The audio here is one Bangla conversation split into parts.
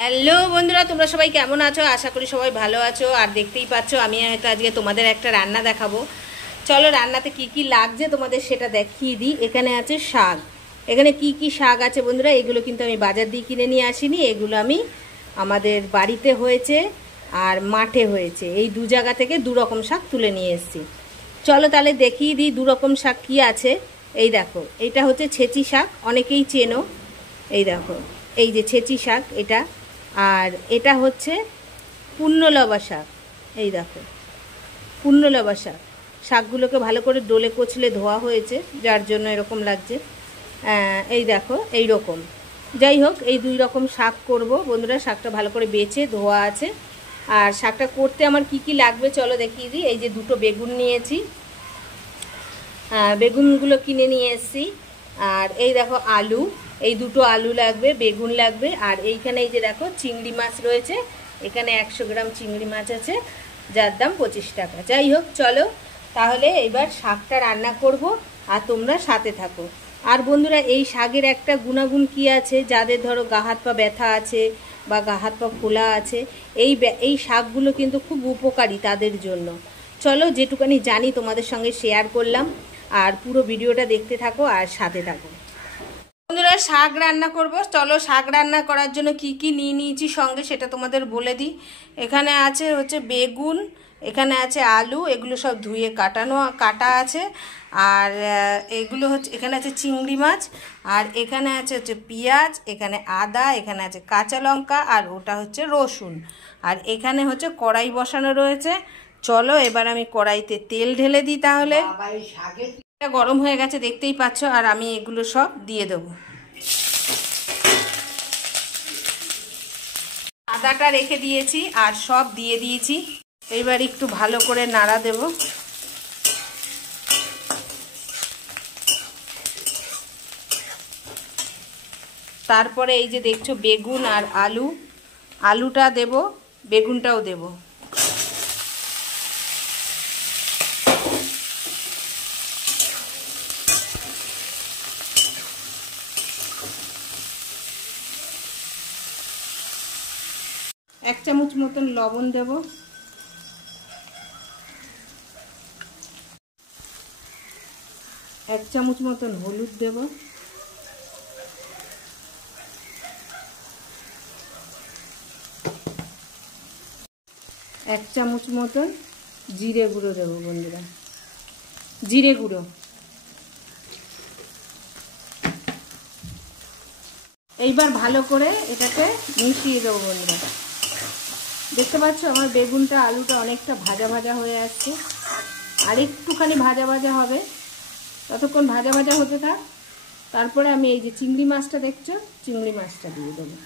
হ্যালো বন্ধুরা, তোমরা সবাই কেমন আছো? আশা করি সবাই ভালো আছো। আর দেখতেই পাচ্ছ আমি হয়তো আজকে তোমাদের একটা রান্না দেখাবো। চলো রান্নাতে কি কি লাগছে তোমাদের সেটা দেখিয়ে দিই। এখানে আছে শাক। এখানে কি কি শাক আছে বন্ধুরা, এগুলো কিন্তু আমি বাজার দিয়ে কিনে নিয়ে আসিনি, এগুলো আমি আমাদের বাড়িতে হয়েছে আর মাঠে হয়েছে। এই দু জায়গা থেকে দু রকম শাক তুলে নিয়ে এসেছি। চলো তাহলে দেখিয়ে দিই দু রকম শাক কি আছে। এই দেখো, এটা হচ্ছে ছেঁচি শাক, অনেকেই চেনো। এই দেখো, এই যে ছেঁচি শাক এটা। আর এটা হচ্ছে পুণ্যলবা শাক। এই দেখো, পুণ্যলবা শাক। শাকগুলোকে ভালো করে ডোলে কচলে ধোয়া হয়েছে, যার জন্য এরকম লাগছে। এই দেখো এই রকম। যাই হোক, এই দুই রকম শাক করব বন্ধুরা। শাকটা ভালো করে বেছে ধোয়া আছে। আর শাকটা করতে আমার কি কি লাগবে চলো দেখিয়ে দিই। এই যে দুটো বেগুন নিয়েছি, বেগুনগুলো কিনে নিয়ে এসেছি। আর এই দেখো আলু, এই দুটো আলু লাগবে, বেগুন লাগবে। আর এইখানে এই যে দেখো চিংড়ি মাছ রয়েছে, এখানে 100 গ্রাম চিংড়ি মাছ আছে, যার দাম 25 টাকা। যাই হোক চলো তাহলে এবার শাকটা রান্না করব, আর তোমরা সাথে থাকো। আর বন্ধুরা, এই শাকের একটা গুণাগুণ কি আছে, যাদের ধরো গা হাত পা ব্যথা আছে বা গা হাত পা ফোলা আছে, এই শাকগুলো কিন্তু খুব উপকারী তাদের জন্য। চলো যেটুকানি জানি তোমাদের সঙ্গে শেয়ার করলাম, আর পুরো ভিডিওটা দেখতে থাকো আর সাথে থাকো। বন্ধুরা, শাক রান্না করব। চলো শাক রান্না করার জন্য কি কি নিয়ে নিয়েছি সঙ্গে সেটা তোমাদের বলে দিই। এখানে আছে হচ্ছে বেগুন, এখানে আছে আলু, এগুলো সব ধুয়ে কাটা আছে। আর এগুলো হচ্ছে, এখানে আছে চিংড়ি মাছ, আর এখানে হচ্ছে পেঁয়াজ, এখানে আদা, এখানে আছে কাঁচা লঙ্কা, আর ওটা হচ্ছে রসুন। আর এখানে হচ্ছে কড়াই বসানো রয়েছে। চলো এবার আমি কড়াইতে তেল ঢেলে দিই তাহলে। গরম হয়ে গেছে দেখতেই পাচ্ছ, আর আমি এগুলো সব দিয়ে দেবো। আদাটা রেখে দিয়েছি আর সব দিয়ে দিয়েছি। এইবার একটু ভালো করে নাড়া দেব। তারপরে এই যে দেখছো বেগুন আর আলুটা দেব, বেগুনটাও দেব। এক চামচ মতন লবণ দেব। এক চামচ মতন হলুদ দেব। এক চামচ মতন জিরে গুঁড়ো দেবো বন্ধুরা, জিরে গুঁড়ো। এইবার ভালো করে এটাকে মিশিয়ে দেবো বন্ধুরা। দেখতে পাচ্ছ আমার বেগুনটা আলুটা অনেকটা ভাজা ভাজা হয়ে আসছে, আর একটুখানি ভাজা ভাজা হবে, ততক্ষণ ভাজা ভাজা হতে থাক। তারপরে আমি এই যে চিংড়ি মাছটা দেখছো, চিংড়ি মাছটা দিয়ে দেবো।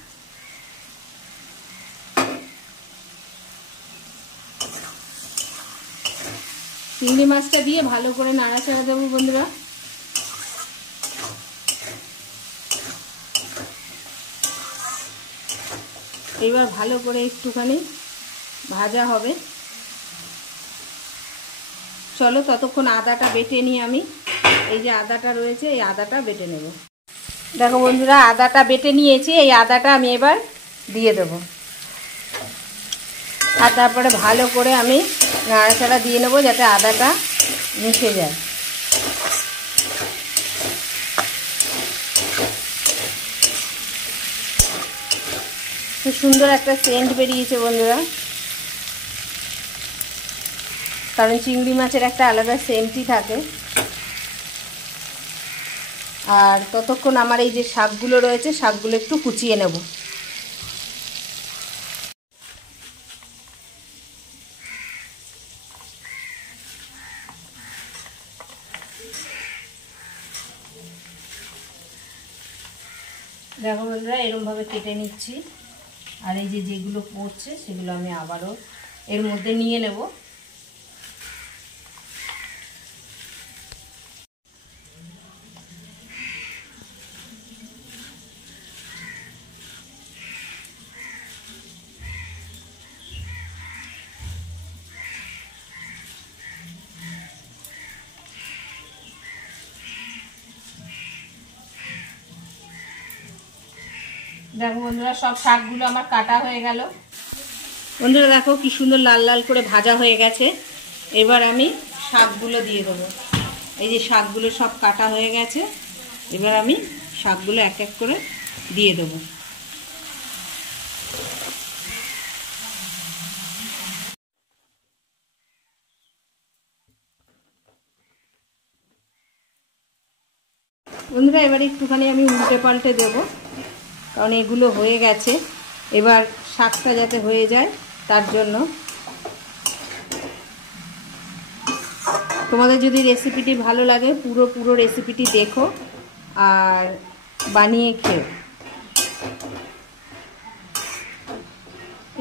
চিংড়ি মাছটা দিয়ে ভালো করে নাড়াচাড়া দেবো বন্ধুরা। এইবার ভালো করে একটুখানি ভাজা হবে। চলো ততক্ষণ আদাটা বেটে নিই আমি। এই যে আদাটা রয়েছে, এই আদাটা বেটে নেব। দেখো বন্ধুরা, আদাটা বেটে নিয়েছি, এই আদাটা আমি এবার দিয়ে দেব। আর তারপরে ভালো করে আমি নাড়াচাড়া দিয়ে নেবো যাতে আদাটা মিশে যায়। খুব সুন্দর একটা সেন্ট বেরিয়েছে বন্ধুরা, কারণ চিংড়ি মাছের একটা আলাদা সেন্টই থাকে। আর ততক্ষণ আমার এই যে শাকগুলো রয়েছে, শাকগুলো একটু কুচিয়ে নেব। দেখো বন্ধুরা, এরমভাবে কেটে নিচ্ছি। আর এই যে যেগুলো পড়ছে সেগুলো আমি আবারও এর মধ্যে নিয়ে নেব। দেখো বন্ধুরা সব শাকগুলো আমার কাটা হয়ে গেল। বন্ধুরা দেখো কি সুন্দর লাল লাল করে ভাজা হয়ে গেছে। এবার আমি শাকগুলো দিয়ে দেবো। এই যে শাকগুলো সব কাটা হয়ে গেছে, এবার আমি শাকগুলো এক এক করে দিয়ে দেবো। বন্ধুরা এবার একটুখানি আমি উল্টে পাল্টে দেবো, কারণ এগুলো হয়ে গেছে। এবার শাকটা যাতে হয়ে যায় তার জন্য। তোমাদের যদি রেসিপিটি ভালো লাগে পুরো রেসিপিটি দেখো আর বানিয়ে খেও।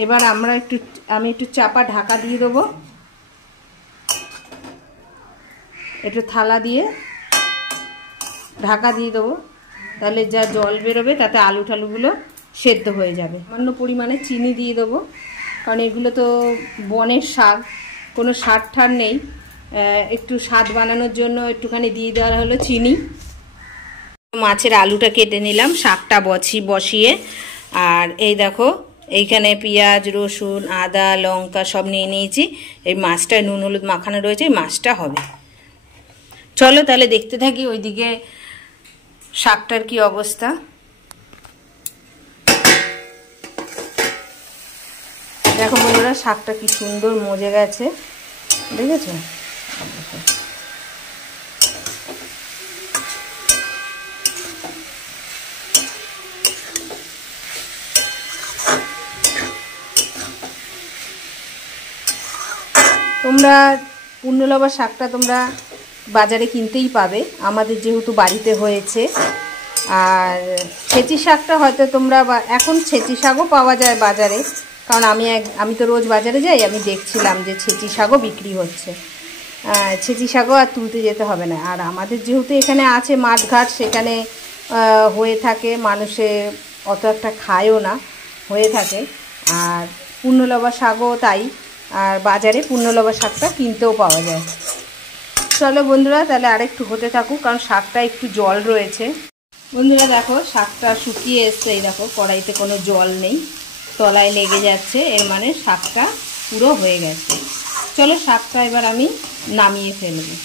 এবার আমি একটু চাপা ঢাকা দিয়ে দেবো, একটু থালা দিয়ে ঢাকা দিয়ে দেবো, তাহলে যা জল বেরোবে তাতে আলু টালুগুলো সেদ্ধ হয়ে যাবে। সামান্য পরিমাণে চিনি দিয়ে দেবো, কারণ এগুলো তো বনের শাক, কোনো স্বাদ ঠার নেই, একটু স্বাদ বানানোর জন্য একটুখানি দিয়ে দেওয়া হলো চিনি। মাছের আলুটা কেটে নিলাম শাকটা বসিয়ে। আর এই দেখো এইখানে পেঁয়াজ রসুন আদা লঙ্কা সব নিয়ে নিয়েছি। এই মাছটায় নুন হলুদ মাখানো রয়েছে, এই মাছটা হবে। চলো তাহলে দেখতে থাকি ওইদিকে শাকটার কি অবস্থা। দেখো বন্ধুরা শাকটা কি সুন্দর মজে গেছে, দেখেছো? তোমরা পূর্ণলবা শাকটা তোমরা বাজারে কিনতেই পাবে, আমাদের যেহেতু বাড়িতে হয়েছে। আর ছেঁচি শাকটা হয়তো তোমরা এখন ছেঁচি শাকও পাওয়া যায় বাজারে, কারণ আমি তো রোজ বাজারে যাই, আমি দেখছিলাম যে ছেঁচি শাকও বিক্রি হচ্ছে। ছেঁচি শাকও আর তুলতে যেতে হবে না। আর আমাদের যেহেতু এখানে আছে মাঠঘাট, সেখানে হয়ে থাকে, মানুষে অত একটা খায়ও না, হয়ে থাকে। আর পূর্ণলবা শাকও তাই, আর বাজারে পূর্ণলবা শাকটা কিনতেও পাওয়া যায়। চলো বন্ধুরা তাহলে আরেকটু হতে থাকুক, কারণ শাকটা একটু জল রয়েছে। বন্ধুরা দেখো শাকটা শুকিয়ে এসছে, এই দেখো কড়াইতে কোনো জল নেই, তলায় লেগে যাচ্ছে, এর মানে শাকটা পুরো হয়ে গেছে। চলো শাকটা এবার আমি নামিয়ে ফেলবো।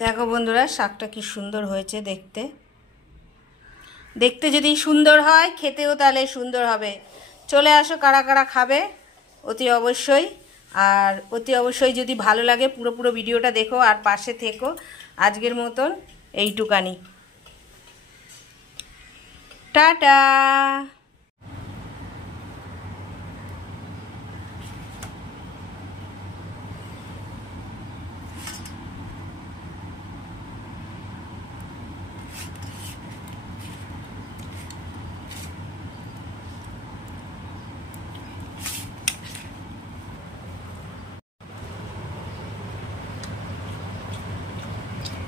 দেখো বন্ধুরা শাকটা কি সুন্দর হয়েছে দেখতে। দেখতে যদি সুন্দর হয় খেতেও তাহলে সুন্দর হবে। চলে আসো কারা কারা খাবে অতি অবশ্যই। আর অতি অবশ্যই যদি ভালো লাগে পুরো ভিডিওটা দেখো আর পাশে থেকো। আজকের মতন এইটুকানি, টাটা।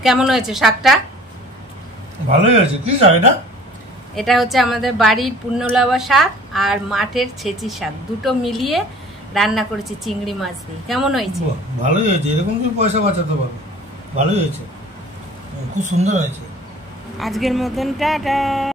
কেমন হয়েছে শাকটা? ভালোই হয়েছে। কি শাক এটা? এটা হচ্ছে আমাদের বাড়ির পূর্ণলবা শাক আর মাঠের ছেঁচি শাক, দুটো মিলিয়ে রান্না করেছি চিংড়ি মাছ দিয়ে। কেমন হয়েছে? ভালোই হয়েছে, এরকম কি পয়সা বাঁচাতে পারবে। ভালোই হয়েছে, খুব সুন্দর হয়েছে। আজকের মতন টাটা।